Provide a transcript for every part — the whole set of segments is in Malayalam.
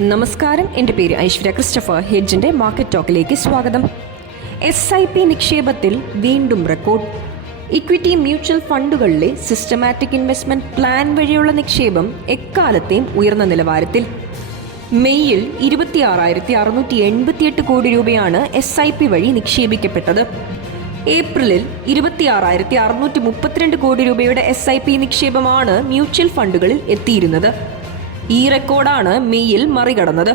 നമസ്കാരം. എന്റെ പേര് ഐശ്വര്യ ക്രിസ്റ്റഫർ. ഹെഡ്ജിന്റെ മാർക്കറ്റ് ടോക്കിലേക്ക് സ്വാഗതം. എസ് ഐ പി നിക്ഷേപത്തിൽ വീണ്ടും റെക്കോർഡ്. ഇക്വിറ്റി മ്യൂച്വൽ ഫണ്ടുകളിലെ സിസ്റ്റമാറ്റിക് ഇൻവെസ്റ്റ്മെന്റ് പ്ലാൻ വഴിയുള്ള നിക്ഷേപം എക്കാലത്തെയും ഉയർന്ന നിലവാരത്തിൽ. മെയ്യിൽ ഇരുപത്തി ആറായിരത്തി അറുന്നൂറ്റി എൺപത്തിയെട്ട് കോടി രൂപയാണ് എസ് ഐ പി വഴി നിക്ഷേപിക്കപ്പെട്ടത്. ഏപ്രിലിൽ ഇരുപത്തി ആറായിരത്തി അറുന്നൂറ്റി മുപ്പത്തിരണ്ട് കോടി രൂപയുടെ എസ് ഐ പി നിക്ഷേപമാണ് മ്യൂച്വൽ ഫണ്ടുകളിൽ എത്തിയിരുന്നത്. ഈ റെക്കോർഡാണ് മെയ്യിൽ മറികടന്നത്.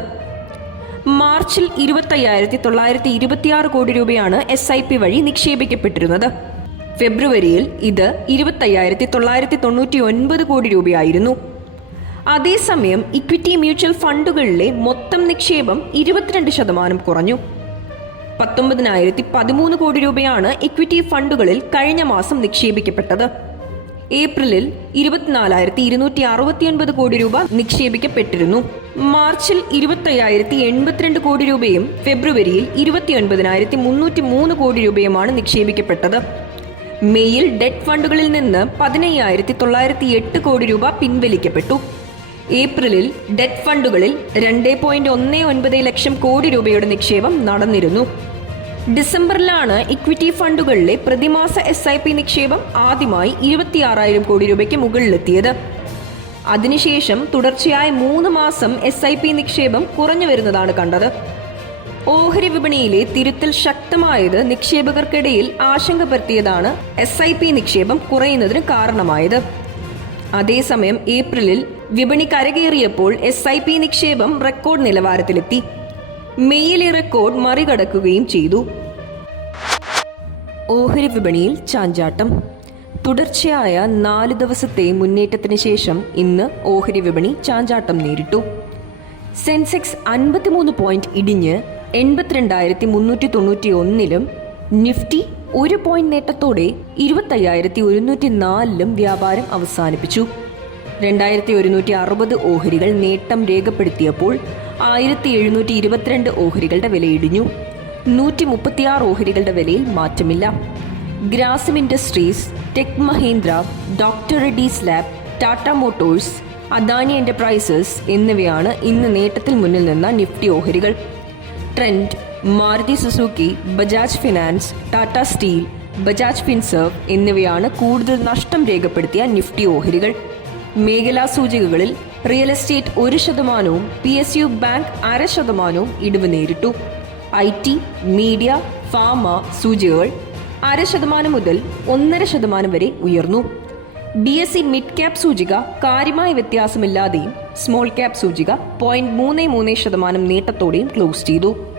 മാർച്ചിൽ ഇരുപത്തയ്യായിരത്തി തൊള്ളായിരത്തി ഇരുപത്തിയാറ് കോടി രൂപയാണ് എസ് ഐ പി വഴി നിക്ഷേപിക്കപ്പെട്ടിരുന്നത്. ഫെബ്രുവരിയിൽ ഇത് ഇരുപത്തയ്യായിരത്തി തൊള്ളായിരത്തി തൊണ്ണൂറ്റി ഒൻപത് കോടി രൂപയായിരുന്നു. അതേസമയം ഇക്വിറ്റി മ്യൂച്വൽ ഫണ്ടുകളിലെ മൊത്തം നിക്ഷേപം ഇരുപത്തിരണ്ട് ശതമാനം കുറഞ്ഞു. പത്തൊമ്പതിനായിരത്തി പതിമൂന്ന് കോടി രൂപയാണ് ഇക്വിറ്റി ഫണ്ടുകളിൽ കഴിഞ്ഞ മാസം നിക്ഷേപിക്കപ്പെട്ടത്. ഏപ്രിലിൽ ഇരുപത്തിനാലായിരത്തി ഇരുന്നൂറ്റി അറുപത്തിയൊൻപത് കോടി രൂപ നിക്ഷേപിക്കപ്പെട്ടിരുന്നു. മാർച്ചിൽ ഇരുപത്തയ്യായിരത്തി എൺപത്തിരണ്ട് കോടി രൂപയും ഫെബ്രുവരിയിൽ ഇരുപത്തിയൊൻപതിനായിരത്തി മുന്നൂറ്റി മൂന്ന് കോടി രൂപയുമാണ് നിക്ഷേപിക്കപ്പെട്ടത്. മെയ്യിൽ ഡെറ്റ് ഫണ്ടുകളിൽ നിന്ന് പതിനയ്യായിരത്തി തൊള്ളായിരത്തി എട്ട് കോടി രൂപ പിൻവലിക്കപ്പെട്ടു. ഏപ്രിലിൽ ഡെറ്റ് ഫണ്ടുകളിൽ രണ്ട് പോയിന്റ് ഒന്ന് ഒൻപത് ലക്ഷം കോടി രൂപയുടെ നിക്ഷേപം നടന്നിരുന്നു. ഡിസംബറിലാണ് ഇക്വിറ്റി ഫണ്ടുകളിലെ പ്രതിമാസ എസ് ഐ പി നിക്ഷേപം ആദ്യമായി ഇരുപത്തിയാറായിരം കോടി രൂപയ്ക്ക് മുകളിലെത്തിയത്. അതിനുശേഷം തുടർച്ചയായ മൂന്ന് മാസം എസ് ഐ പി നിക്ഷേപം കുറഞ്ഞു വരുന്നതാണ് കണ്ടത്. ഓഹരി വിപണിയിലെ തിരുത്തൽ ശക്തമായത് നിക്ഷേപകർക്കിടയിൽ ആശങ്ക പരത്തിയതാണ് എസ് ഐ പി നിക്ഷേപം കുറയുന്നതിന് കാരണമായത്. അതേസമയം ഏപ്രിലിൽ വിപണി കരകയറിയപ്പോൾ എസ് ഐ പി നിക്ഷേപം റെക്കോർഡ് നിലവാരത്തിലെത്തി. മെയ്യിലെ റെക്കോർഡ് മറികടക്കുകയും ചെയ്തു. ഓഹരി വിപണിയിൽ ചാഞ്ചാട്ടം. തുടർച്ചയായ നാല് ദിവസത്തെ മുന്നേറ്റത്തിന് ശേഷം ഇന്ന് ഓഹരി വിപണി ചാഞ്ചാട്ടം നേരിട്ടു. സെൻസെക്സ് അൻപത്തിമൂന്ന് പോയിന്റ് ഇടിഞ്ഞ് എൺപത്തിരണ്ടായിരത്തി മുന്നൂറ്റി തൊണ്ണൂറ്റി ഒന്നിലും നിഫ്റ്റി ഒരു പോയിന്റ് നേട്ടത്തോടെ ഇരുപത്തയ്യായിരത്തി ഒരുന്നൂറ്റി നാലിലും വ്യാപാരം അവസാനിപ്പിച്ചു. രണ്ടായിരത്തി ഒരുന്നൂറ്റി അറുപത് ഓഹരികൾ നേട്ടം രേഖപ്പെടുത്തിയപ്പോൾ ആയിരത്തി എഴുന്നൂറ്റി ഇരുപത്തിരണ്ട് ഓഹരികളുടെ വില ഇടിഞ്ഞു. നൂറ്റി മുപ്പത്തിയാറ് ഓഹരികളുടെ വിലയിൽ മാറ്റമില്ല. Grasim Industries Tech Mahindra Doctor Reddy's Lab Tata Motors Adani Enterprises എന്നിവയാണ് ഇന്ന് നേട്ടത്തിൽ മുന്നിൽ നിന്ന നിഫ്റ്റി ഓഹരികൾ. Trent Maruti Suzuki Bajaj Finance Tata Steel Bajaj Finserv എന്നിവയാണ് കൂടുതൽ നഷ്ടം രേഖപ്പെടുത്തിയ നിഫ്റ്റി ഓഹരികൾ. മേഖലാ സൂചികകളിൽ റിയൽ എസ്റ്റേറ്റ് ഒരു ശതമാനവും പി എസ് യു ബാങ്ക് അര ശതമാനവും ഇടിവ് നേരിട്ടു. ഐ ടി മീഡിയ ഫാമ സൂചികകൾ അര ശതമാനം മുതൽ ഒന്നര ശതമാനം വരെ ഉയർന്നു. B S E mid cap സൂചിക കാര്യമായ വ്യത്യാസമില്ലാതെയും സ്മോൾ ക്യാപ് സൂചിക പോയിന്റ് മൂന്ന് മൂന്ന് ശതമാനം നേട്ടത്തോടെയും ക്ലോസ് ചെയ്തു.